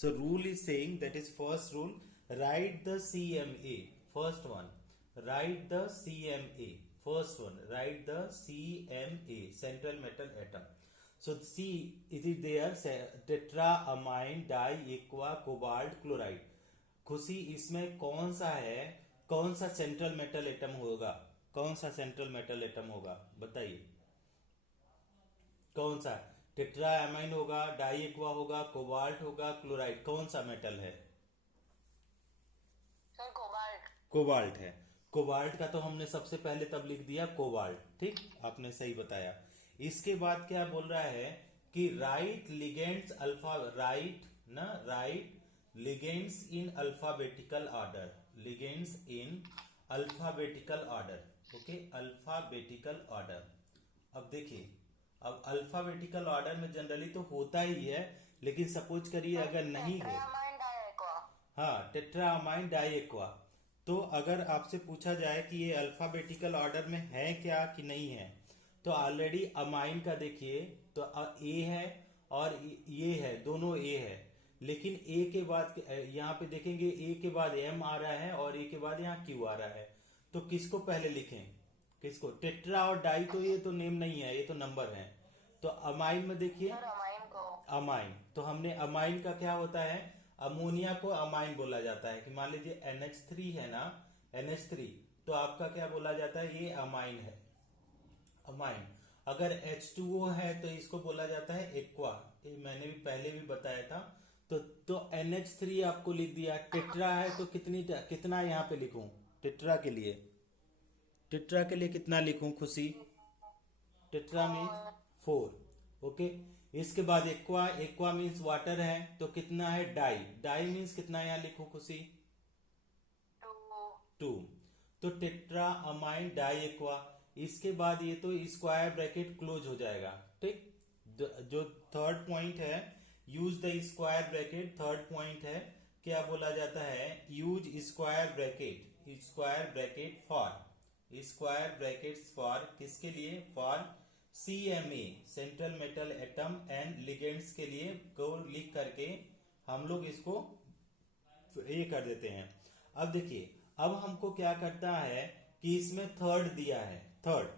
So rule is saying, that is first rule, write the CMA. First one, write the CMA. First one, write the CMA, central metal atom. So C, it is there, tetraamine diaqua cobalt chloride. खुशी इसमें कौन सा है, कौन सा central metal atom होगा, कौन सा सेंट्रल मेटल एटम होगा बताइए, कौन सा, टेट्राएमाइन होगा, डाइएक्वा होगा, कोबाल्ट होगा, क्लोराइड, कौन सा मेटल है? Sir cobalt. कोबाल्ट है। कोबाल्ट का तो हमने सबसे पहले तब लिख दिया कोबाल्ट, ठीक, आपने सही बताया। इसके बाद क्या बोल रहा है कि राइट लिगेंड्स अल्फा, राइट ना, right ligands in alphabetical order, ligands in alphabetical order, okay, alphabetical order. अब देखिए, अब अल्फाबेटिकल ऑर्डर में जनरली तो होता ही है, लेकिन सपोज करिए अगर नहीं है, टेट्रामाइन डाइएक्वा। हाँ, टेट्रामाइन डाइएक्वा, तो अगर आपसे पूछा जाए कि ये अल्फाबेटिकल ऑर्डर में है क्या कि नहीं है, तो ऑलरेडी अमाइन का देखिए, तो ए है और ये है, दोनों ए है, लेकिन ए के बाद यहाँ पे देखेंगे ए के बाद एम आ रहा है और ए के बाद यहाँ क्यू आ रहा है, तो किसको पहले लिखें, किसको, टेट्रा और डाई तो ये तो नेम नहीं है, ये तो नंबर है। तो अमाइन में देखिए, सर अमाइन को, अमाइन, तो हमने अमाइन का क्या होता है, अमोनिया को अमाइन बोला जाता है, कि मान लीजिए NH3 है ना, NH3, तो आपका क्या बोला जाता है, ये अमाइन है, अमाइन। अगर H2O है तो इसको बोला जाता है एक्वा, ये मैंने भी पहले भी बताया था। तो NH3 आपको लिख दिया, टेट्रा है तो कितना यहाँ पे लिखूं, टेट्रा के लिए, टेट्रा के लिए कितना लिखूं खुशी, टेट्रा मीन्स 4, ओके। इसके बाद एक्वा, एक्वा मीन्स वाटर है, तो कितना है, डाई, डाई मीन्स कितना यहाँ लिखूं खुशी, 2, तो टेट्रा अमाइन डाई एक्वा। इसके बाद ये तो स्क्वायर ब्रैकेट क्लोज हो जाएगा, ठीक। जो थर्ड पॉइंट है, use the square bracket, third point है, क्या बोला जाता है, use square bracket, square bracket for, square brackets for किसके लिए, for CMA, central metal atom and ligands के लिए, को लिख करके हम लोग इसको ये कर देते हैं। अब देखिए, अब हमको क्या करना है कि इसमें थर्ड दिया है, थर्ड,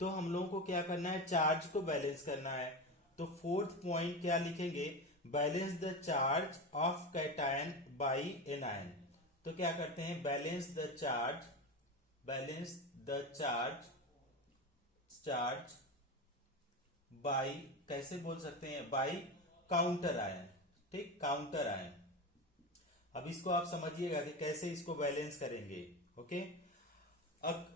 तो हम लोगों को क्या करना है, चार्ज को बैलेंस करना है। तो फोर्थ पॉइंट क्या लिखेंगे, balance the charge of cation by anion. तो क्या करते हैं, balance the charge, balance the charge, charge by, कैसे बोल सकते हैं, बाई काउंटर आयन, ठीक, काउंटर आयन। अब इसको आप समझिएगा कि कैसे इसको बैलेंस करेंगे, ओके। अब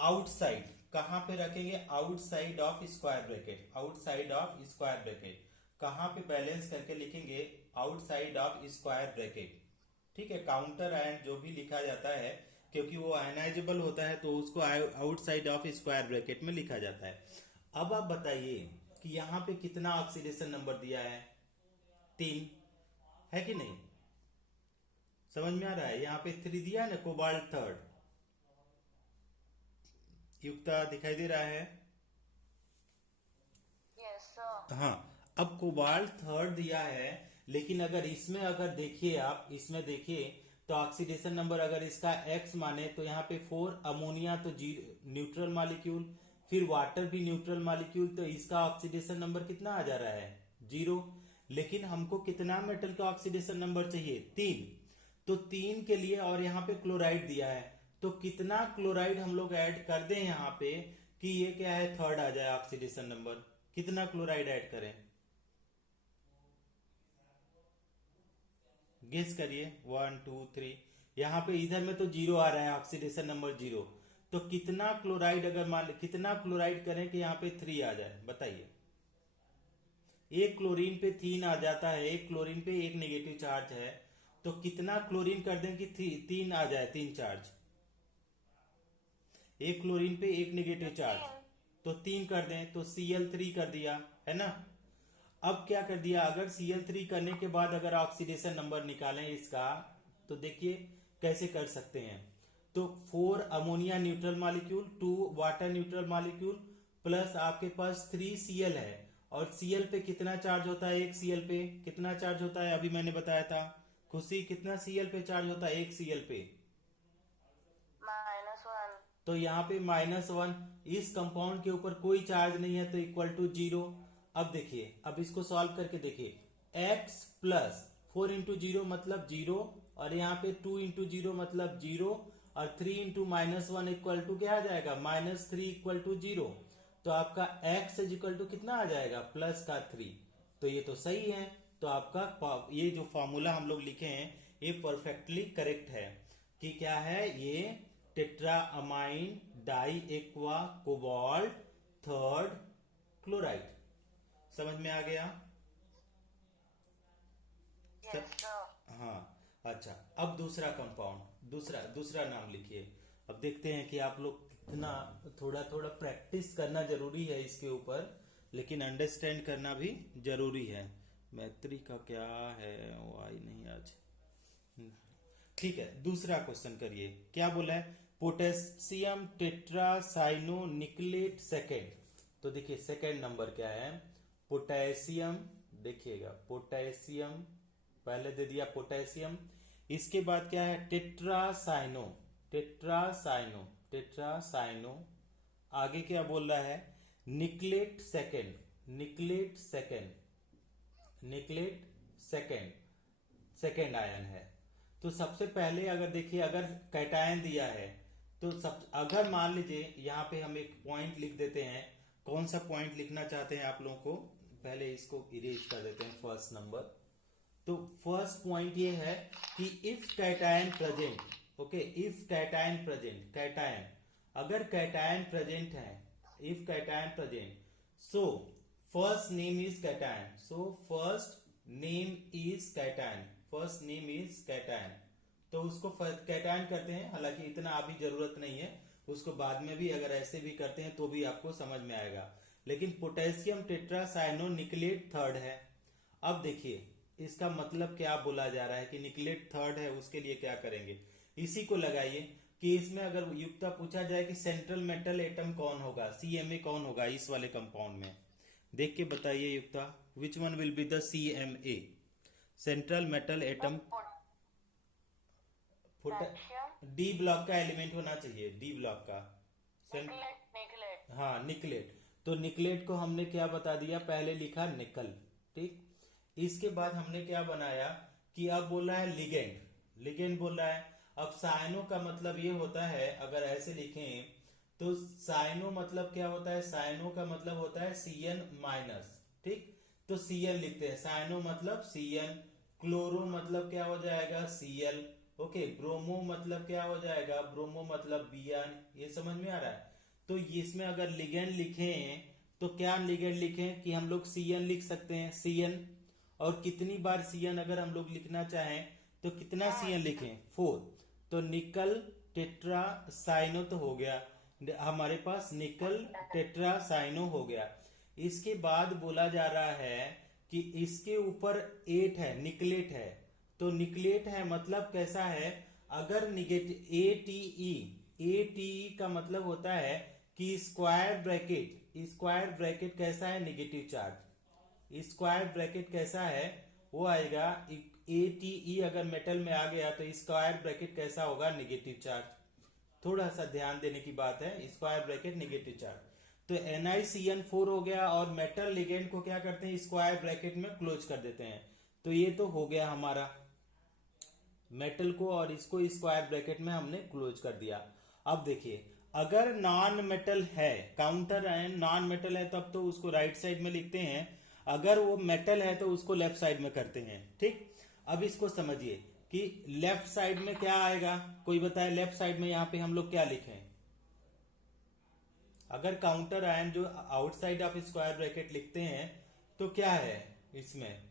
आउटसाइड कहां पे रखेंगे, outside of square bracket, outside of square bracket, कहां पे बैलेंस करके लिखेंगे, आउटसाइड ऑफ स्क्वायर ब्रैकेट, ठीक है। काउंटर आयन जो भी लिखा जाता है, क्योंकि वो आयनाइजेबल होता है, तो उसको आउटसाइड ऑफ स्क्वायर ब्रैकेट में लिखा जाता है। अब आप बताइए कि यहां पे कितना ऑक्सीडेशन नंबर दिया है, 3 है कि नहीं, समझ में आ रहा है, यहाँ पे 3 दिया है ना, कोबाल्ट थर्ड, युक्ता दिखाई दे रहा है, यस सर। हाँ। अब कोबाल्ट थर्ड दिया है, लेकिन अगर इसमें अगर देखिए आप, इसमें देखिए तो ऑक्सीडेशन नंबर अगर इसका X माने तो यहाँ पे 4, अमोनिया तो न्यूट्रल मॉलिक्यूल, फिर वाटर भी न्यूट्रल मॉलिक्यूल, तो इसका ऑक्सीडेशन नंबर कितना आ जा रहा है, 0। लेकिन हमको कितना मेटल का ऑक्सीडेशन नंबर चाहिए, 3, तो 3 के लिए, और यहाँ पे क्लोराइड दिया है, तो कितना क्लोराइड हम लोग ऐड कर दें यहाँ पे कि ये क्या है, थर्ड आ जाए ऑक्सीडेशन नंबर, कितना क्लोराइड ऐड करें, गेस करिए, 1 2 3, यहाँ पे इधर में तो 0 आ रहा है, ऑक्सीडेशन नंबर 0, तो कितना क्लोराइड, अगर मान कितना क्लोराइड करें कि यहाँ पे 3 आ जाए, बताइए। एक क्लोरीन पे 3 आ जाता है, एक क्लोरीन पे एक नेगेटिव चार्ज है, तो कितना क्लोरीन कर दें कि 3 आ जाए, 3 चार्ज, एक क्लोरीन पे एक नेगेटिव चार्ज, तो 3 कर दें, तो Cl3 कर दिया है ना। अब क्या कर दिया, अगर Cl3 करने के बाद अगर ऑक्सीडेशन नंबर निकालें इसका, तो देखिए कैसे कर सकते हैं। तो 4 ammonia neutral molecule, 2 water neutral molecule, plus आपके पास 3 Cl है, और Cl पे कितना चार्ज होता है? एक Cl पे कितना चार्ज होता है? अभी मैंने बताया था। खुशी, कितना Cl पे चार्ज होता है एक Cl पे? -1। तो यहाँ पे -1, इस कंपाउंड के ऊपर कोई चार्ज नहीं है तो इक्वल टू 0। अब देखिए, अब इसको सॉल्व करके देखिए, x प्लस 4 इंटू 0 मतलब 0, और यहाँ पे 2 इंटू 0 मतलब 0, और 3 इंटू -1 इक्वल टू क्या आ जाएगा? -3 इक्वल टू 0। तो आपका x इज इक्वल टू कितना आ जाएगा? +3। तो ये तो सही है। तो आपका ये जो फॉर्मूला हम लोग लिखे हैं ये परफेक्टली करेक्ट है कि क्या है ये? Tetra amine di aqua cobalt third chloride. समझ में आ गया? Yes sir. हाँ। अच्छा, अब दूसरा कंपाउंड, दूसरा नाम लिखिए। अब देखते हैं कि आप लोग कितना, थोड़ा थोड़ा प्रैक्टिस करना जरूरी है इसके ऊपर, लेकिन अंडरस्टैंड करना भी जरूरी है। मैत्री का क्या है? वो आई नहीं आज। ठीक है, दूसरा क्वेश्चन करिए। क्या बोला है? Potassium tetracyano निकलेट second. तो देखिए सेकेंड नंबर क्या है? पोटेशियम, देखिएगा पोटेशियम पहले दे दिया पोटेशियम, इसके बाद क्या है? टेट्रासाइनो, टेट्रासाइनो, टेट्रासाइनो, आगे क्या बोल रहा है? निकलेट second, निकलेट second, निकलेट second, second ion है। तो सबसे पहले अगर देखिए, अगर कैटायन दिया है तो अगर मान लीजिए यहाँ पे हम एक पॉइंट लिख देते हैं। कौन सा पॉइंट लिखना चाहते हैं आप लोगों को? पहले इसको इरेज कर देते हैं फर्स्ट नंबर। तो फर्स्ट पॉइंट ये है कि if cation present, okay, if cation present, cation अगर कैटायन प्रेजेंट है, if cation present, so first name is cation, so first name is cation, first name is cation. तो उसको cation करते हैं, हालांकि इतना अभी जरूरत नहीं है, उसको बाद में भी अगर ऐसे भी करते हैं तो भी आपको समझ में आएगा। लेकिन पोटेशियम टेट्रासाइनो निकलेट थर्ड है। अब देखिए इसका मतलब क्या बोला जा रहा है कि निकलेट थर्ड है, उसके लिए क्या करेंगे? इसी को लगाइए कि इसमें अगर युक्ता पूछा जाए कि सेंट्रल मेटल एटम कौन होगा, CMA कौन होगा इस वाले कंपाउंड में, देख के बताइए Yukta, which one will be the CMA, central metal atom. Potassium D block का एलिमेंट होना चाहिए, डी ब्लॉक का। निकलेट, निकलेट। हाँ निकलेट। तो निकलेट को हमने क्या बता दिया? पहले लिखा निकल, ठीक। इसके बाद हमने क्या बनाया कि अब बोल रहा है लिगेंड, लिगेंड बोल रहा है। अब साइनो का मतलब ये होता है, अगर ऐसे लिखें तो साइनो मतलब क्या होता है? साइनो का मतलब होता है CN माइनस, ठीक। तो Cl लिखते हैं, साइनो मतलब CN, क्लोरो मतलब क्या हो जाएगा? Cl, okay. ब्रोमो मतलब क्या हो जाएगा? ब्रोमो मतलब Bn। ये समझ में आ रहा है? तो इसमें अगर लिगेंड लिखें तो क्या लिगेंड लिखें कि हम लोग Cn लिख सकते हैं, Cn। और कितनी बार Cn अगर हम लोग लिखना चाहें तो कितना Cn लिखें? 4। तो निकल टेट्रासाइनो तो हो गया हमारे पास, निकल टेट्रासाइनो हो गया। इसके बाद बोला जा रहा है कि इसके ऊपर 8 है, निकलेट है। तो निकलेट है मतलब कैसा है? अगर निगेटिव ATE का मतलब होता है कि स्क्वायर ब्रैकेट कैसा है? Negative charge. स्क्वायर ब्रैकेट कैसा है? वो आएगा ATE अगर मेटल में आ गया तो स्क्वायर ब्रैकेट कैसा होगा? Negative charge. थोड़ा सा ध्यान देने की बात है, स्क्वायर ब्रैकेट निगेटिव चार्ज। तो NiCN4 हो गया, और मेटल लिगेंड को क्या करते हैं? स्क्वायर ब्रैकेट में क्लोज कर देते हैं। तो ये तो हो गया हमारा मेटल को, और इसको स्क्वायर ब्रैकेट में हमने क्लोज कर दिया। अब देखिए अगर नॉन मेटल है, काउंटर आयन नॉन मेटल है, तब तो उसको राइट साइड में लिखते हैं, अगर वो मेटल है तो उसको लेफ्ट साइड में करते हैं, ठीक। अब इसको समझिए कि लेफ्ट साइड में क्या आएगा? कोई बताए लेफ्ट साइड में यहाँ पे हम लोग क्या लिखें? अगर काउंटर आयन जो आउटसाइड ऑफ स्क्वायर ब्रैकेट लिखते हैं तो क्या है इसमें?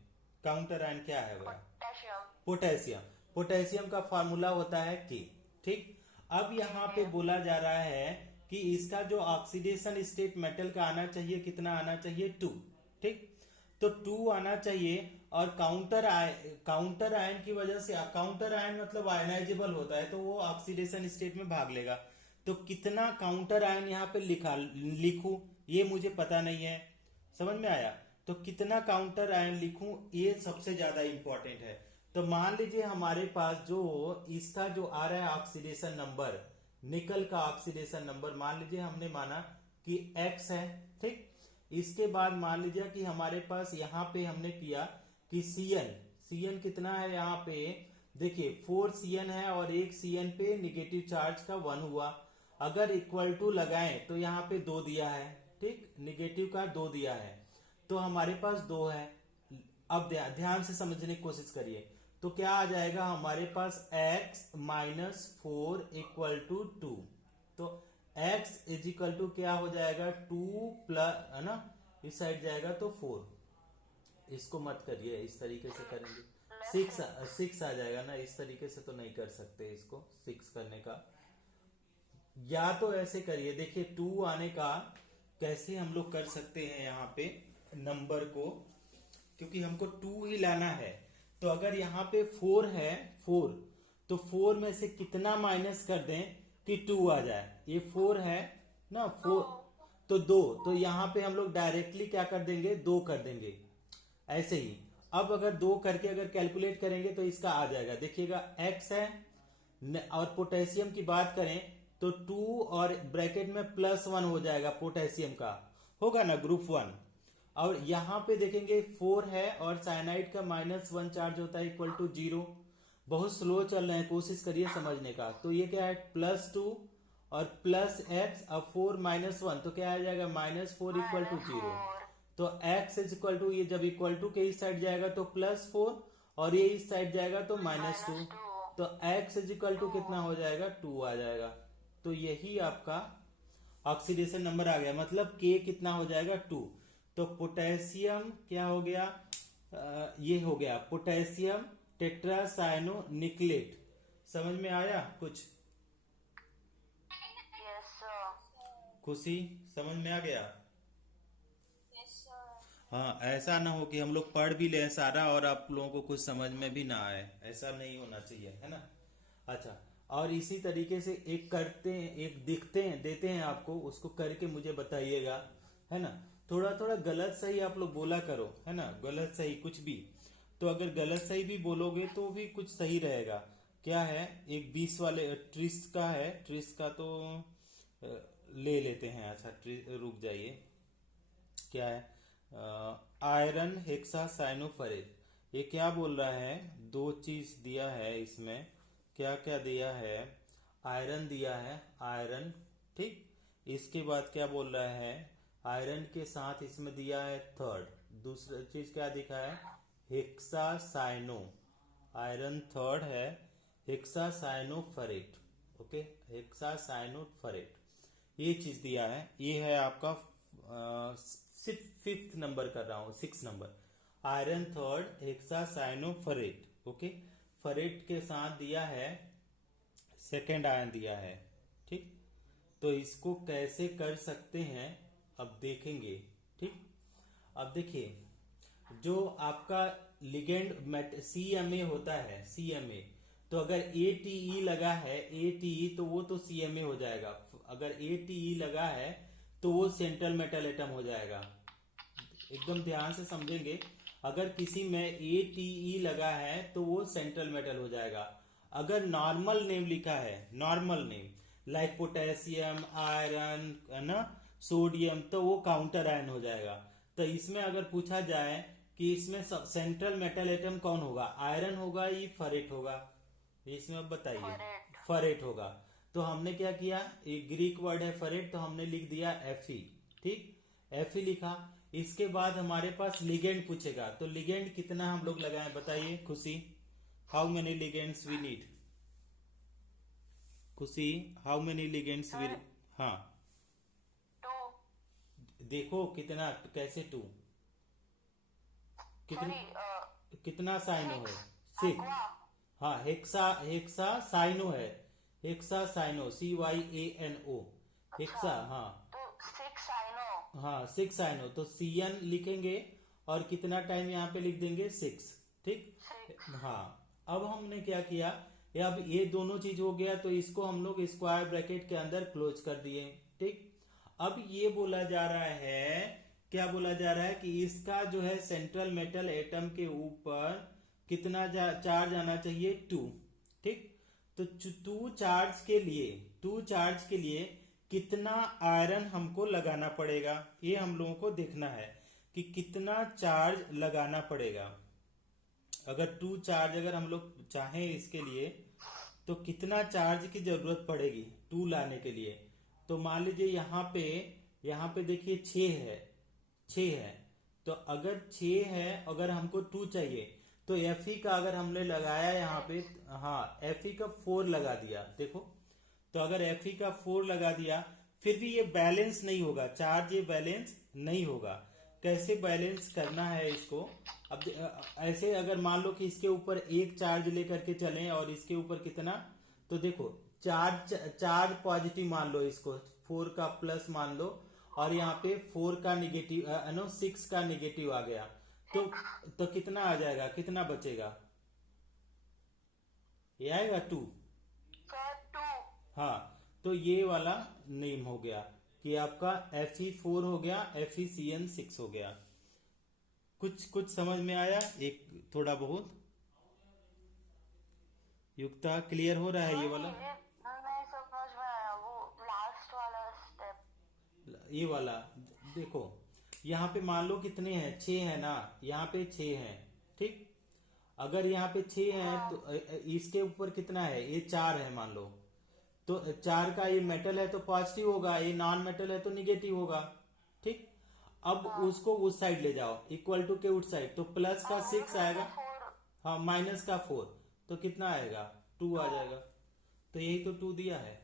काउंटर आयन क्या है? Potassium, potassium. पोटेशियम का फार्मूला होता है K, ठीक। अब यहाँ पे बोला जा रहा है कि इसका जो ऑक्सीडेशन स्टेट मेटल का आना चाहिए, कितना आना चाहिए? 2, ठीक। तो 2 आना चाहिए, और काउंटर आयन की वजह से, काउंटर आयन मतलब आयनाइजेबल होता है तो वो ऑक्सीडेशन स्टेट में भाग लेगा। तो कितना काउंटर आयन यहाँ पे लिखू ये मुझे पता नहीं है, समझ में आया? तो कितना काउंटर आयन लिखूं, ये सबसे ज्यादा इंपॉर्टेंट है। तो मान लीजिए हमारे पास जो इसका जो आ रहा है ऑक्सीडेशन नंबर, निकल का ऑक्सीडेशन नंबर मान लीजिए हमने माना कि x है, ठीक। इसके बाद मान लीजिए कि हमारे पास यहाँ पे हमने किया कि Cn कितना है, यहाँ पे देखिए 4 Cn है और एक Cn पे निगेटिव चार्ज का 1 हुआ। अगर इक्वल टू लगाएं तो यहाँ पे 2 दिया है, ठीक, निगेटिव का 2 दिया है, तो हमारे पास 2 है। अब ध्यान से समझने की कोशिश करिए, तो क्या आ जाएगा हमारे पास x माइनस 4 इक्वल टू 2। तो x इज इक्वल टू क्या हो जाएगा 2 प्लस, है ना, इस साइड जाएगा तो 4। इसको मत करिए, इस तरीके से करेंगे 6 आ जाएगा ना, इस तरीके से तो नहीं कर सकते इसको 6 करने का। या तो ऐसे करिए, देखिए 2 आने का कैसे हम लोग कर सकते हैं यहाँ पे नंबर को, क्योंकि हमको 2 ही लाना है। तो अगर यहाँ पे 4 है, 4, तो 4 में से कितना माइनस कर दें कि 2 आ जाए। ये 4 है ना, 4 तो 2, तो यहाँ पे हम लोग डायरेक्टली क्या कर देंगे 2 कर देंगे, ऐसे ही। अब अगर 2 करके अगर कैलकुलेट करेंगे तो इसका आ जाएगा, देखिएगा x है और पोटेशियम की बात करें तो 2 और ब्रैकेट में +1 हो जाएगा, पोटेशियम का होगा ना ग्रुप 1। और यहाँ पे देखेंगे 4 है और साइनाइड का -1 चार्ज होता है इक्वल टू 0। बहुत स्लो चल रहे हैं, कोशिश करिए समझने का। तो ये क्या है +2 और +x, अब 4 -1 तो क्या आ जाएगा -4 इक्वल टू 0। तो x इज इक्वल टू, ये जब इक्वल टू के इस साइड जाएगा तो +4 और ये इस साइड जाएगा तो -2, तो x इज इक्वल टू कितना हो जाएगा 2 आ जाएगा। तो यही आपका ऑक्सीडेशन नंबर आ गया, मतलब K कितना हो जाएगा 2। तो पोटेशियम क्या हो गया, ये हो गया पोटेशियम टेट्रासाइनोनिक्लेट। समझ में आया कुछ? Yes, sir. खुशी समझ में आ गया? Yes, sir. हाँ, ऐसा ना हो कि हम लोग पढ़ भी लें सारा और आप लोगों को कुछ समझ में भी ना आए, ऐसा नहीं होना चाहिए, है ना। अच्छा, और इसी तरीके से एक करते हैं, एक देते हैं आपको, उसको करके मुझे बताइएगा, है ना। थोड़ा थोड़ा गलत सही आप लोग बोला करो, है ना, गलत सही कुछ भी। तो अगर गलत सही भी बोलोगे तो भी कुछ सही रहेगा। क्या है, एक 20 वाले ट्रिस का है, ट्रिस का तो ले लेते हैं। अच्छा, रुक जाइए, क्या है, आयरन हेक्सासाइनोफेरेट। ये क्या बोल रहा है, 2 चीज दिया है इसमें, क्या क्या दिया है, आयरन दिया है, आयरन, ठीक। इसके बाद क्या बोल रहा है, आयरन के साथ इसमें दिया है थर्ड, दूसरा चीज क्या दिखा है हेक्सासाइनो, आयरन थर्ड है हेक्सासाइनोफेरेट, ओके, हेक्सासाइनोफेरेट, ये चीज दिया है। ये है आपका 5th नंबर कर रहा हूं, 6 number, iron third hexacyanoferrate, okay. Ferrate के साथ दिया है सेकेंड आयन दिया है, ठीक। तो इसको कैसे कर सकते हैं अब देखेंगे, ठीक। अब देखिए, जो आपका लिगेंड CMA होता है, CMA, तो अगर ATE लगा है, ATE तो वो तो CMA हो जाएगा। अगर ATE लगा है तो वो सेंट्रल मेटल एटम हो जाएगा। एकदम ध्यान से समझेंगे, अगर किसी में ATE लगा है तो वो सेंट्रल मेटल हो जाएगा। अगर नॉर्मल नेम लिखा है, normal name like potassium, iron, है ना, सोडियम, तो वो काउंटर आयन हो जाएगा। तो इसमें अगर पूछा जाए कि इसमें सेंट्रल मेटल एटम कौन होगा, आयरन होगा या फेरेट होगा, इसमें अब बताइए। फेरेट होगा। तो हमने क्या किया, एक ग्रीक वर्ड है फेरेट, तो हमने लिख दिया Fe, ठीक, Fe लिखा। इसके बाद हमारे पास लिगेंड पूछेगा, तो लिगेंड कितना हम लोग लगाएं बताइए Khushi, how many legends we need, Khushi how many legends we, हाँ 2. देखो कितना, कैसे 2, Sorry, कितना साइनो है 6, aqua. हाँ हेक्सा साइनो है, हेक्सा साइनो CYANO, हेक्सा, हाँ तो 6 I know. हाँ 6 साइनो, तो CN लिखेंगे और कितना टाइम यहाँ पे लिख देंगे 6, ठीक। 6. हाँ, अब हमने क्या किया, अब ये दोनों चीज हो गया, तो इसको हम लोग स्क्वायर ब्रैकेट के अंदर क्लोज कर दिए, ठीक। अब ये बोला जा रहा है क्या बोला जा रहा है कि इसका जो है सेंट्रल मेटल एटम के ऊपर कितना चार्ज आना चाहिए, 2। ठीक, तो 2 चार्ज के लिए कितना आयरन हमको लगाना पड़ेगा, ये हम लोगों को देखना है कि कितना चार्ज लगाना पड़ेगा। अगर 2 चार्ज अगर हम लोग चाहें इसके लिए तो कितना चार्ज की जरूरत पड़ेगी 2 लाने के लिए। तो मान लीजिए यहाँ पे देखिए 6 है। तो अगर 6 है, अगर हमको 2 चाहिए तो Fe का अगर हमने लगाया यहाँ पे, हाँ Fe का 4 लगा दिया, देखो। तो अगर Fe का 4 लगा दिया फिर भी ये बैलेंस नहीं होगा चार्ज, ये बैलेंस नहीं होगा। कैसे बैलेंस करना है इसको? अब ऐसे अगर मान लो कि इसके ऊपर एक चार्ज लेकर के चलें और इसके ऊपर कितना, तो देखो चार्ज पॉजिटिव मान लो, इसको 4 का प्लस मान लो, और यहाँ पे 4 का निगेटिव 6 का निगेटिव आ गया, तो कितना आ जाएगा, कितना बचेगा? ये आएगा 2। सर 2। हाँ, तो ये वाला नेम हो गया कि आपका Fe4 हो गया, FeCN6 हो गया। कुछ समझ में आया? एक थोड़ा बहुत युक्ता क्लियर हो रहा है ये वाला? नहीं समझ में आया वो लास्ट वाला स्टेप। ये वाला देखो, यहाँ पे मान लो कितने हैं, 6 है ना, यहाँ पे 6 हैं। ठीक, अगर यहाँ पे 6 हैं तो इसके ऊपर कितना है, ये 4 है मान लो, तो 4 का ये मेटल है तो पॉजिटिव होगा, ये नॉन मेटल है तो निगेटिव होगा। ठीक, अब उसको उस साइड ले जाओ, इक्वल टू के उस साइड, तो प्लस का 6 आएगा, हाँ माइनस का 4, तो कितना आएगा, 2 आ जाएगा। तो यही तो 2 दिया है।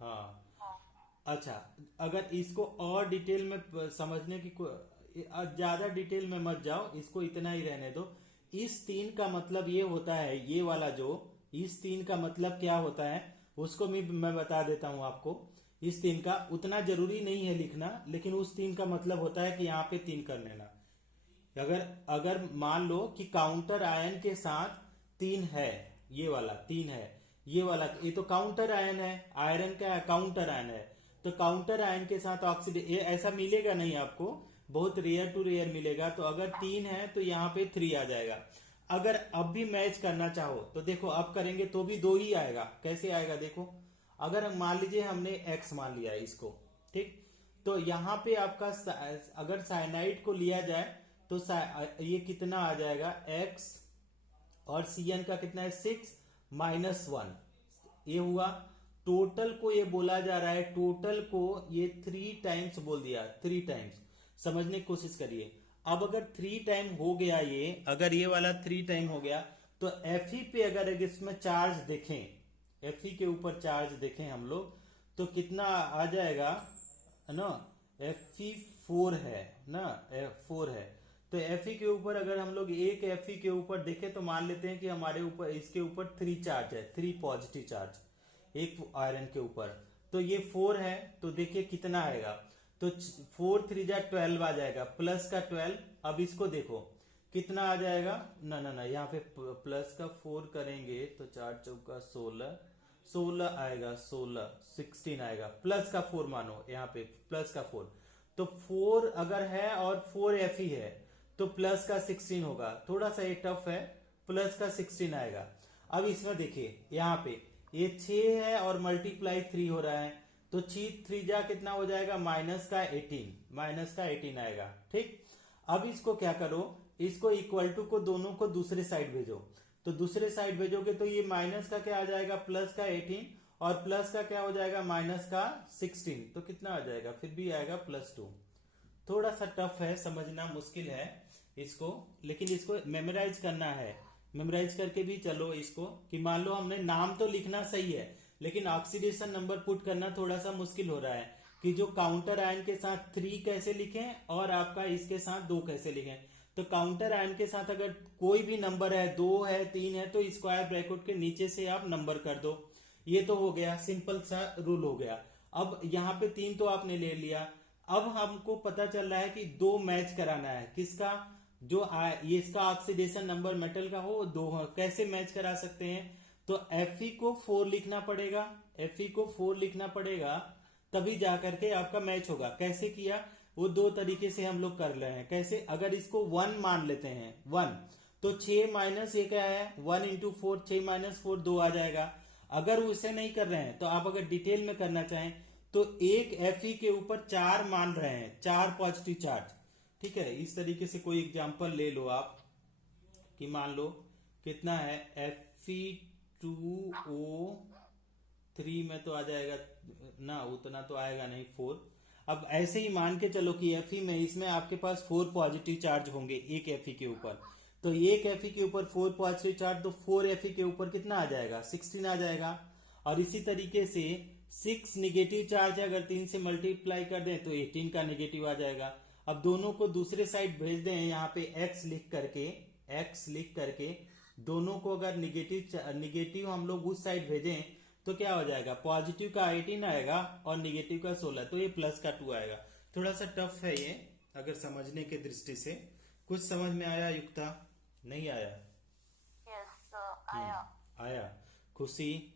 हाँ, अच्छा, अगर इसको और डिटेल में समझने की ज्यादा डिटेल में मत जाओ, इसको इतना ही रहने दो। इस 3 का मतलब ये होता है, ये वाला जो इस 3 का मतलब क्या होता है उसको मैं बता देता हूं आपको। इस 3 का उतना जरूरी नहीं है लिखना, लेकिन उस 3 का मतलब होता है कि यहाँ पे 3 कर लेना। अगर मान लो कि काउंटर आयन के साथ 3 है, ये वाला 3 है, ये वाला, ये तो काउंटर आयन है, आयरन का काउंटर आयन है, तो काउंटर आयन के साथ ऑक्सीडेशन, ये ऐसा मिलेगा नहीं आपको, बहुत रेयर टू रेयर मिलेगा। तो अगर 3 है तो यहाँ पे 3 आ जाएगा। अगर अब भी मैच करना चाहो तो देखो, अब करेंगे तो भी 2 ही आएगा। कैसे आएगा देखो, अगर मान लीजिए हमने x मान लिया इसको, ठीक, तो यहाँ पे आपका अगर साइनाइड को लिया जाए तो ये कितना आ जाएगा, x और Cn का कितना है, 6 - 1, ये हुआ। टोटल को ये बोला जा रहा है, टोटल को ये 3 टाइम्स बोल दिया, 3 टाइम्स। समझने की कोशिश करिए। अब अगर 3 टाइम हो गया, ये अगर ये वाला 3 टाइम हो गया, तो Fe पे अगर इसमें चार्ज देखें, Fe के ऊपर चार्ज देखें हम लोग, तो कितना आ जाएगा ना, Fe4 है ना, 4 है। तो Fe के ऊपर अगर हम लोग एक Fe के ऊपर देखें तो मान लेते हैं कि हमारे ऊपर, इसके ऊपर 3 चार्ज है, 3 पॉजिटिव चार्ज एक आयरन के ऊपर, तो ये 4 है, तो देखिए कितना आएगा, तो 4 3 जा 12 आ जाएगा, प्लस का 12। अब इसको देखो कितना आ जाएगा, ना यहाँ पे प्लस का 4 करेंगे तो 4 चौका 16 आएगा, 16 आएगा, प्लस का 4 मानो, यहाँ पे प्लस का 4, तो 4 अगर है और 4 Fe है तो प्लस का 16 होगा। थोड़ा सा ये टफ है, प्लस का 16 आएगा। अब इसमें देखिए यहाँ पे ये 6 है और मल्टीप्लाई 3 हो रहा है, तो 3 जा कितना हो जाएगा, माइनस का 18 आएगा। ठीक, अब इसको क्या करो, इसको इक्वल टू को दोनों को दूसरे साइड भेजो, तो दूसरे साइड भेजोगे तो ये माइनस का क्या आ जाएगा, प्लस का 18, और प्लस का क्या हो जाएगा, माइनस का 16, तो कितना आ जाएगा, फिर भी आएगा +2। थोड़ा सा टफ है, समझना मुश्किल है इसको, लेकिन इसको मेमोराइज करना है। मेमोराइज करके भी चलो इसको, कि मान लो हमने नाम तो लिखना सही है, लेकिन ऑक्सीडेशन नंबर पुट करना थोड़ा सा मुश्किल हो रहा है, कि जो काउंटर आयन के साथ 3 कैसे लिखें और आपका इसके साथ 2 कैसे लिखें। तो काउंटर आयन के साथ अगर कोई भी नंबर है, 2 है, 3 है, तो स्क्वायर ब्रैकेट के नीचे से आप नंबर कर दो। ये तो हो गया, सिंपल सा रूल हो गया। अब यहाँ पे 3 तो आपने ले लिया, अब हमको पता चल रहा है कि 2 मैच कराना है, किसका, जो ये इसका ऑक्सीडेशन नंबर मेटल का हो 2, कैसे मैच करा सकते हैं, तो Fe को 4 लिखना पड़ेगा, Fe को 4 लिखना पड़ेगा, तभी जा करके आपका मैच होगा। कैसे किया, वो दो तरीके से हम लोग कर रहे हैं। कैसे, अगर इसको 1 मान लेते हैं, 1, तो 6 माइनस ये क्या है, 1 इंटू 4, 6 माइनस 4 2 आ जाएगा। अगर उसे नहीं कर रहे हैं तो आप अगर डिटेल में करना चाहें तो एक Fe के ऊपर 4 मान रहे हैं, 4 पॉजिटिव चार्ज। ठीक है, इस तरीके से कोई एग्जांपल ले लो आप कि मान लो कितना है, Fe2O3 में तो आ जाएगा ना, उतना तो आएगा नहीं, 4। अब ऐसे ही मान के चलो कि Fe में, इसमें आपके पास 4 पॉजिटिव चार्ज होंगे एक Fe के ऊपर। तो एक Fe के ऊपर 4 पॉजिटिव चार्ज, तो 4 Fe के ऊपर कितना आ जाएगा, 16 आ जाएगा। और इसी तरीके से 6 निगेटिव चार्ज है, अगर 3 से मल्टीप्लाई कर दें तो 18 का निगेटिव आ जाएगा। अब दोनों को दूसरे साइड भेज दें, यहाँ पे x लिख करके दोनों को अगर निगेटिव हम लोग उस साइड भेजें तो क्या हो जाएगा, पॉजिटिव का 18 आएगा और निगेटिव का 16, तो ये प्लस का 2 आएगा। थोड़ा सा टफ है ये अगर समझने के दृष्टि से। कुछ समझ में आया युक्ता, नहीं आया? Yes, sir. आया. आया। खुशी?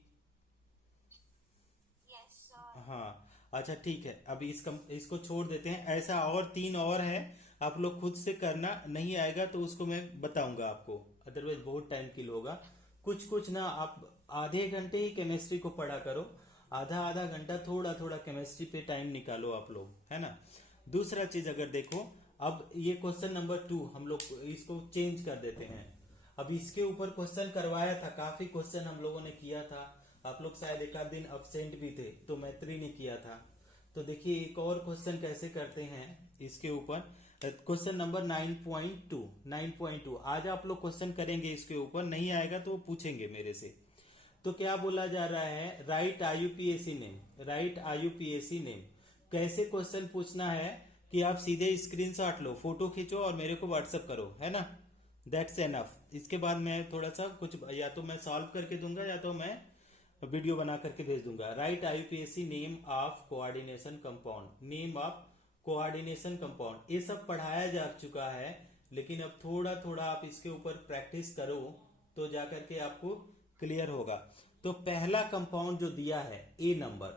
Yes, sir. हाँ, अच्छा ठीक है, अभी इसको छोड़ देते हैं। ऐसा और 3 और है, आप लोग खुद से करना, नहीं आएगा तो उसको मैं बताऊंगा आपको, अदरवाइज बहुत टाइम किल होगा। कुछ ना, आप आधे घंटे ही केमिस्ट्री को पढ़ा करो, आधा घंटा थोड़ा थोड़ा केमिस्ट्री पे टाइम निकालो आप लोग, है ना। दूसरा चीज अगर देखो, अब ये क्वेश्चन नंबर 2 हम लोग इसको चेंज कर देते हैं। अब इसके ऊपर क्वेश्चन करवाया था, काफी क्वेश्चन हम लोगों ने किया था। आप लोग शायद एक आध दिन अब्सेंट भी थे, तो मैत्री ने किया था। तो देखिए एक और क्वेश्चन कैसे करते हैं इसके ऊपर, क्वेश्चन नंबर 9.2 आज आप लोग क्वेश्चन करेंगे इसके ऊपर। नहीं आएगा तो पूछेंगे मेरे से। तो क्या बोला जा रहा है, राइट IUPAC नेम। कैसे क्वेश्चन पूछना है कि आप सीधे स्क्रीनशॉट लो, फोटो खींचो और मेरे को व्हाट्सएप करो, है ना। That's enough. इसके बाद मैं थोड़ा सा कुछ, या तो मैं सॉल्व करके दूंगा या तो मैं वीडियो बना करके भेज दूंगा। Right IUPAC name of coordination compound. ये सब पढ़ाया जा चुका है, लेकिन अब थोड़ा थोड़ा आप इसके ऊपर प्रैक्टिस करो तो जाकर के आपको क्लियर होगा। तो पहला कंपाउंड जो दिया है ए नंबर,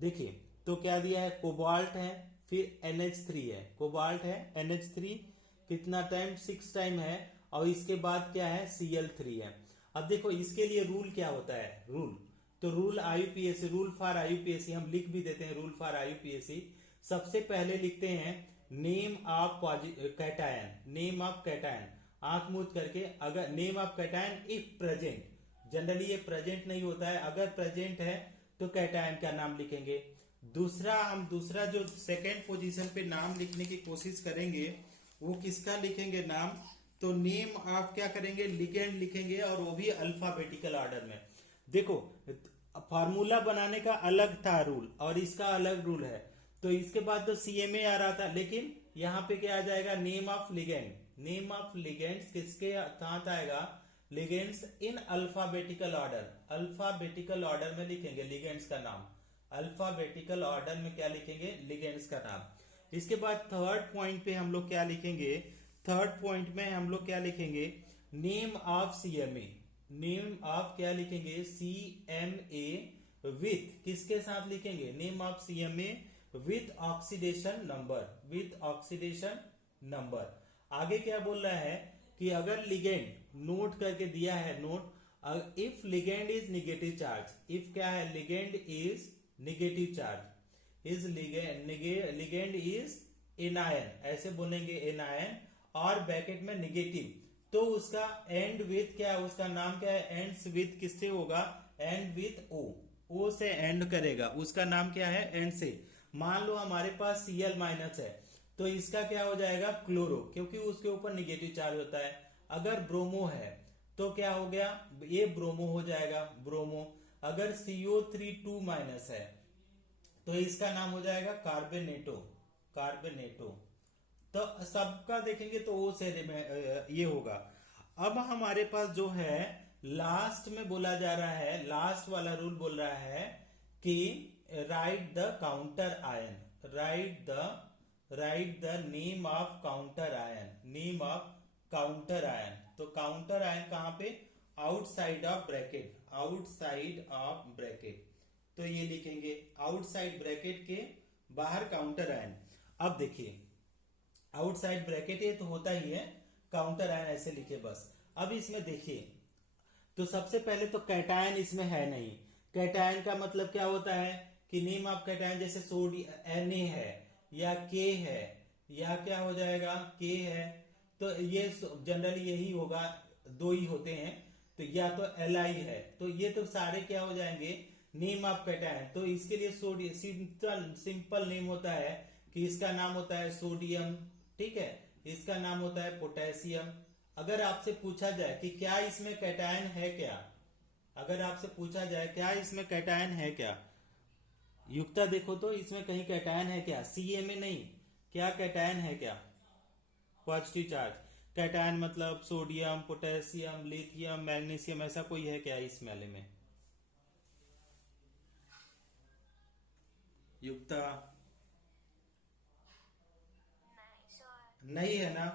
देखिए तो क्या दिया है, कोबाल्ट है, फिर NH3 है, कोबाल्ट है, NH3 कितना टाइम, 6 टाइम है, और इसके बाद क्या है, Cl3 है। अब देखो इसके लिए रूल क्या होता है, तो रूल फॉर IUPAC हम लिख भी देते हैं। रूल फॉर IUPAC सबसे पहले लिखते हैं नेम ऑफ कैटायन, आंख मूंद करके, अगर name of cation if present, generally ये प्रेजेंट नहीं होता है, अगर प्रेजेंट है तो कैटायन का नाम लिखेंगे। दूसरा जो सेकेंड पोजीशन पे नाम लिखने की कोशिश करेंगे वो किसका लिखेंगे नाम, तो नेम ऑफ क्या करेंगे, लिगेंड लिखेंगे, और वो भी अल्फाबेटिकल ऑर्डर में। देखो फार्मूला बनाने का अलग था रूल और इसका अलग रूल है, तो इसके बाद तो CMA आ रहा था, लेकिन यहाँ पे क्या आ जाएगा, नेम ऑफ लिगेंड्स किसके साथ आएगा, लिगेंड्स इन अल्फाबेटिकल ऑर्डर में लिखेंगे लिगेंड्स का नाम, अल्फाबेटिकल ऑर्डर में क्या लिखेंगे, लिगेंड्स का नाम। इसके बाद थर्ड पॉइंट पे हम लोग क्या लिखेंगे, name of CMA, CMA with, किसके साथ लिखेंगे, name of CMA with oxidation number. आगे क्या बोल रहा है कि अगर लिगेंड, नोट करके दिया है, if ligand is negative charge, if क्या है, ligand is negative charge, is ligand is anion, ऐसे बोलेंगे एनायन, और ब्रैकेट में नेगेटिव, तो उसका एंड विथ क्या है, उसका नाम क्या है, एंड्स विथ किससे होगा, एंड विथ O से एंड करेगा, उसका नाम क्या है, एंड से। मान लो हमारे पास Cl माइनस है, तो इसका क्या हो जाएगा, क्लोरो, क्योंकि उसके ऊपर नेगेटिव चार्ज होता है। अगर ब्रोमो है तो क्या हो गया, ये ब्रोमो हो जाएगा, ब्रोमो। अगर CO3 2 माइनस है तो इसका नाम हो जाएगा कार्बोनेटो। तो सबका देखेंगे तो O से ये होगा। अब हमारे पास जो है लास्ट में बोला जा रहा है, लास्ट वाला रूल बोल रहा है कि right the counter ion, right the name of counter ion, तो काउंटर आयन कहां पे, आउटसाइड ऑफ ब्रैकेट, तो ये लिखेंगे आउटसाइड ब्रैकेट के बाहर काउंटर आयन। अब देखिए आउटसाइड ब्रैकेट ये तो होता ही है, काउंटर आयन ऐसे लिखे बस। अब इसमें देखिए तो सबसे पहले तो कैटायन इसमें है नहीं। कैटायन का मतलब क्या होता है कि नेम ऑफ कैटायन जैसे सोडियम Na है या K है या क्या हो जाएगा K है, तो ये जनरली यही होगा, दो ही होते हैं, तो या तो Li है, तो ये तो सारे क्या हो जाएंगे नेम ऑफ कैटायन। तो इसके लिए सोडियम सिंपल नेम होता है कि इसका नाम होता है सोडियम, ठीक है, इसका नाम होता है पोटेशियम। अगर आपसे पूछा जाए कि क्या इसमें कैटायन है क्या, अगर आपसे पूछा जाए क्या इसमें कैटायन है क्या, युक्ता देखो तो इसमें कहीं कैटायन है क्या, Ca में नहीं, क्या कैटायन है क्या, पॉजिटिव चार्ज कैटायन मतलब सोडियम, पोटेशियम, लिथियम, मैग्नीशियम, ऐसा कोई है क्या इस वाले में युक्ता? नहीं सर। नहीं है ना,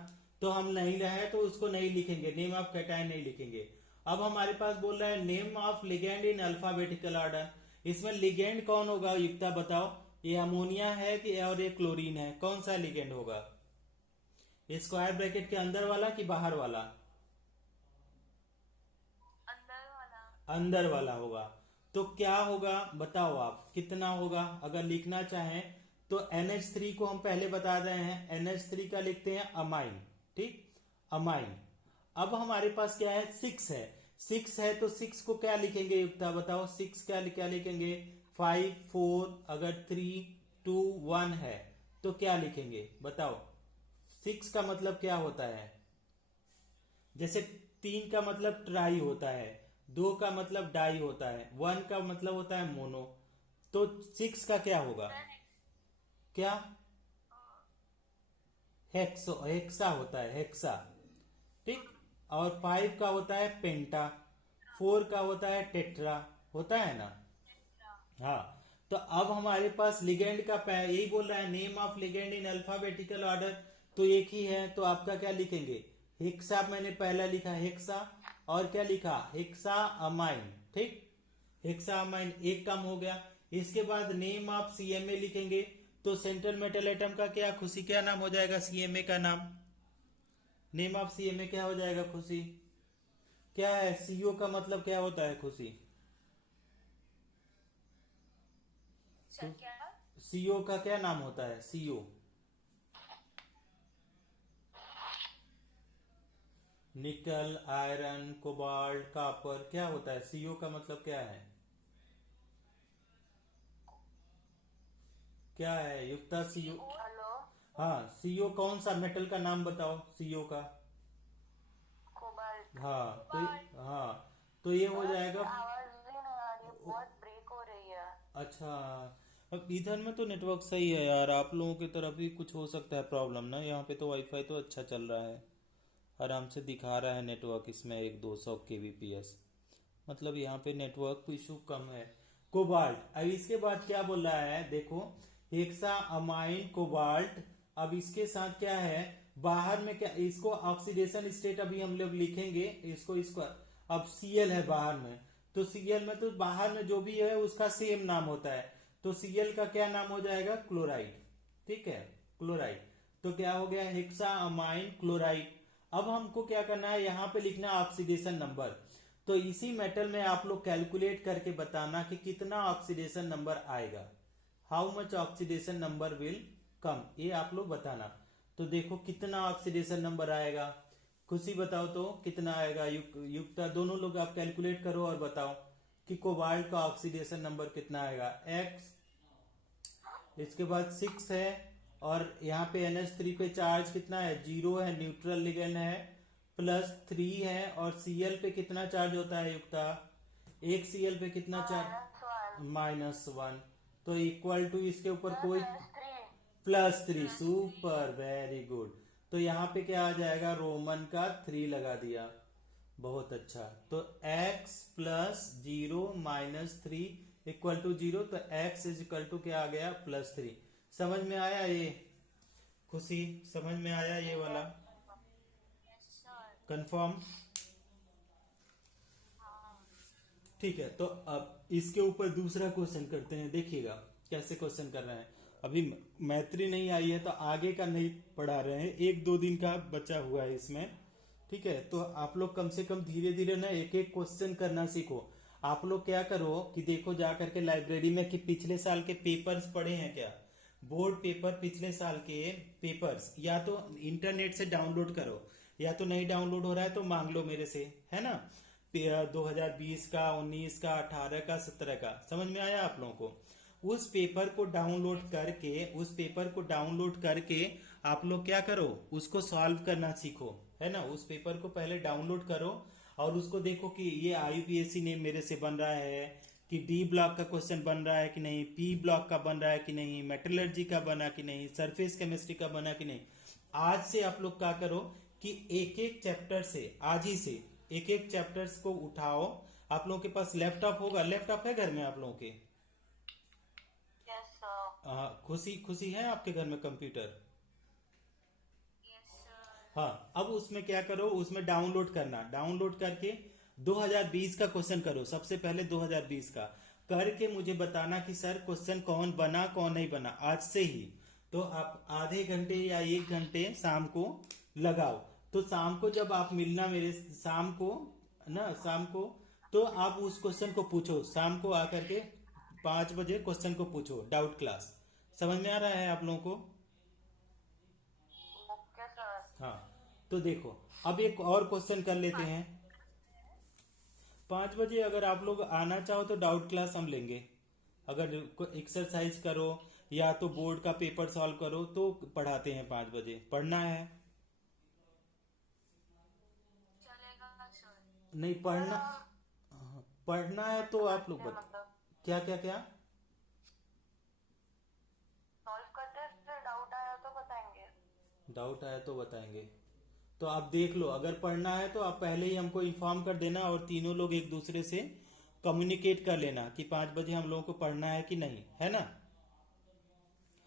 तो हम नहीं रहे तो उसको नहीं लिखेंगे, नेम ऑफ कैटायन नहीं लिखेंगे। अब हमारे पास बोल रहा है name of ligand in alphabetical order. इसमें लिगेंड कौन होगा युक्ता बताओ, ये अमोनिया है कि और ये क्लोरीन है, कौन सा लिगेंड होगा? स्क्वायर ब्रैकेट के अंदर वाला कि बाहर वाला? अंदर वाला। अंदर वाला होगा। तो क्या होगा बताओ आप, कितना होगा? अगर लिखना चाहें तो NH3 को हम पहले बता रहे हैं, NH3 का लिखते हैं अमाइन, ठीक, अमाइन। अब हमारे पास क्या है, 6 है, 6 है तो 6 को क्या लिखेंगे युक्ता बताओ, 6 क्या क्या लिखेंगे, 5 4, अगर 3 2 1 है तो क्या लिखेंगे बताओ? 6 का मतलब क्या होता है, जैसे 3 का मतलब ट्राई होता है, 2 का मतलब डाई होता है, 1 का मतलब होता है मोनो, तो 6 का क्या होगा, क्या हेक्सा होता है, हेक्सा, ठीक। और 5 का होता है पेंटा, 4 का होता है टेट्रा, होता है ना। हाँ, तो अब हमारे पास लिगेंड का यही बोल रहा है name of ligand in alphabetical order, तो एक ही है, तो आपका क्या लिखेंगे, हेक्सा, मैंने पहला लिखा हेक्सा, और क्या लिखा हेक्सा अमाइन, ठीक, हेक्सा अमाइन एक कम हो गया। इसके बाद नेम ऑफ CMA लिखेंगे, तो सेंट्रल मेटल एटम का क्या खुशी, क्या नाम हो जाएगा CMA का नाम, नेम ऑफ CMA क्या हो जाएगा खुशी, क्या है CO का मतलब क्या होता है खुशी, सर क्या? CO का क्या नाम होता है, CO निकल, आयरन, कोबाल्ट, कॉपर, क्या होता है, CO का मतलब क्या है, क्या है युक्ता CO? हेलो। हाँ, CO कौन सा मेटल का नाम बताओ CO का? कोबाल्ट। हाँ तो हाँ तो ये हो जाएगा। आवाज भी नहीं आ रही, बहुत ब्रेक हो रही है। अच्छा, अब इधर में तो नेटवर्क सही है यार, आप लोगों की तरफ भी कुछ हो सकता है प्रॉब्लम ना, यहाँ पे तो वाईफाई तो अच्छा चल रहा है, आराम से दिखा रहा है नेटवर्क इसमें 1 200 kbps, मतलब यहाँ पे नेटवर्क इशू कम है। कोबाल्ट, अब इसके बाद क्या बोल रहा है देखो, हेक्सा अमाइन कोबाल्ट। अब इसके साथ क्या है, बाहर में क्या, इसको ऑक्सीडेशन स्टेट अभी हम लोग लिखेंगे, इसको इसको अब Cl है बाहर में, तो Cl में तो बाहर में जो भी है उसका सेम नाम होता है, तो Cl का क्या नाम हो जाएगा, क्लोराइड, ठीक है, क्लोराइड। तो क्या हो गया हेक्सा अमाइन क्लोराइड। अब हमको क्या करना है, यहाँ पे लिखना है ऑक्सीडेशन नंबर, तो इसी मेटल में आप लोग कैलकुलेट करके बताना कि कितना ऑक्सीडेशन नंबर आएगा, how much oxidation number will come, ये आप लोग बताना। तो देखो कितना ऑक्सीडेशन नंबर आएगा, खुशी बताओ तो कितना आएगा, युक्ता दोनों लोग आप कैलकुलेट करो और बताओ कि कोबाल्ट का ऑक्सीडेशन नंबर कितना आएगा, X, इसके बाद 6 है, और यहाँ पे NH3 पे चार्ज कितना है, 0 है, न्यूट्रल लिगेंड है, +3 है, और Cl पे कितना चार्ज होता है युक्ता, एक Cl पे कितना चार्ज, -1, तो इक्वल टू इसके ऊपर कोई +3, सुपर वेरी गुड, तो यहाँ पे क्या आ जाएगा, रोमन का 3 लगा दिया, बहुत अच्छा। तो x + 0 - 3 = 0, तो x = क्या आ गया, +3। समझ में आया ये खुशी, समझ में आया ये वाला, यस सर। कंफर्म? हाँ। ठीक है, तो अब इसके ऊपर दूसरा क्वेश्चन करते हैं। देखिएगा कैसे क्वेश्चन कर रहे हैं। अभी मैत्री नहीं आई है तो आगे का नहीं पढ़ा रहे हैं, 1-2 दिन का बचा हुआ है इसमें। ठीक है, तो आप लोग कम से कम धीरे धीरे ना एक एक क्वेश्चन करना सीखो। आप लोग क्या करो कि देखो जा करके लाइब्रेरी में कि पिछले साल के पेपर्स पढ़े हैं क्या, बोर्ड पेपर पिछले साल के पेपर्स या तो इंटरनेट से डाउनलोड करो, या तो नहीं डाउनलोड हो रहा है तो मांग लो मेरे से, है ना। 2020 का, 19 का, 18 का, 17 का, समझ में आया आप लोगों को। उस पेपर को डाउनलोड करके आप लोग क्या करो, उसको सॉल्व करना सीखो, है ना। उस पेपर को पहले डाउनलोड करो और उसको देखो कि ये IUPAC ने मेरे से बन रहा है कि डी ब्लॉक का क्वेश्चन बन रहा है कि नहीं, पी ब्लॉक का बन रहा है कि नहीं, मेटलर्जी का बना कि नहीं, सरफेस केमिस्ट्री का बना कि नहीं। आज से आप लोग क्या करो कि एक एक चैप्टर से, आज ही से एक एक चैप्टर्स को उठाओ। आप लोगों के पास लैपटॉप होगा, लैपटॉप है घर में आप लोगों के? Yes, sir. खुशी खुशी है आपके घर में कंप्यूटर? Yes, sir. हाँ, अब उसमें क्या करो, उसमें डाउनलोड करना, डाउनलोड करके 2020 का क्वेश्चन करो। सबसे पहले 2020 का करके मुझे बताना कि सर क्वेश्चन कौन बना कौन नहीं बना, आज से ही। तो आप आधे घंटे या 1 घंटे शाम को लगाओ। तो शाम को जब आप मिलना मेरे, शाम को तो आप उस क्वेश्चन को पूछो। शाम को आकर के 5 बजे क्वेश्चन को पूछो, डाउट क्लास। समझ में आ रहा है आप लोगों को? Okay, sir. हाँ, तो देखो अब एक और क्वेश्चन कर लेते हैं। 5 बजे अगर आप लोग आना चाहो तो डाउट क्लास हम लेंगे। अगर एक्सरसाइज करो या तो बोर्ड का पेपर सॉल्व करो तो पढ़ाते हैं 5 बजे। पढ़ना है? चलेगा सर। नहीं पढ़ना? हाँ, पढ़ना है तो आप लोग मतलब क्या क्या क्या सॉल्व करते हैं, फिर डाउट आया तो बताएंगे। डाउट आया तो बताएंगे। तो आप देख लो, अगर पढ़ना है तो आप पहले ही हमको इन्फॉर्म कर देना और तीनों लोग एक दूसरे से कम्युनिकेट कर लेना कि 5 बजे हम लोगों को पढ़ना है कि नहीं, है ना।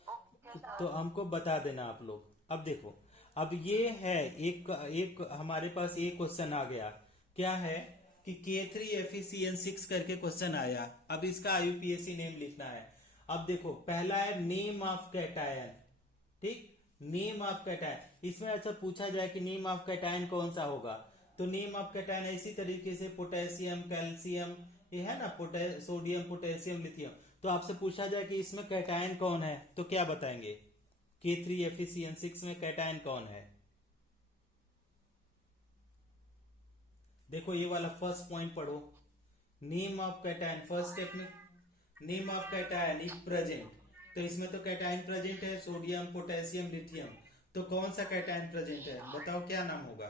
Okay sir. तो हमको बता देना आप लोग। अब देखो, अब ये है एक एक हमारे पास एक क्वेश्चन आ गया। क्या है कि K3FeCN6 करके क्वेश्चन आया। अब इसका IUPAC नेम लिखना है। अब देखो पहला है नेम ऑफ कैटायन, ठीक, नेम ऑफ कैटायन। इसमें अच्छा पूछा जाए कि नेम ऑफ कैटायन कौन सा होगा, तो नेम ऑफ कैटायन इसी तरीके से पोटेशियम, कैल्शियम, ये है ना, सोडियम, पोटेशियम, लिथियम। तो आपसे पूछा जाए कि इसमें कैटायन कौन है तो क्या बताएंगे? K3FeCN6 में कैटायन कौन है? देखो ये वाला फर्स्ट पॉइंट पढ़ो, name of cation. First technique, name of cation if present. तो इसमें तो कैटायन प्रेजेंट है, सोडियम, पोटेशियम, लिथियम। तो कौन सा कैटायन प्रेजेंट है बताओ, क्या नाम होगा?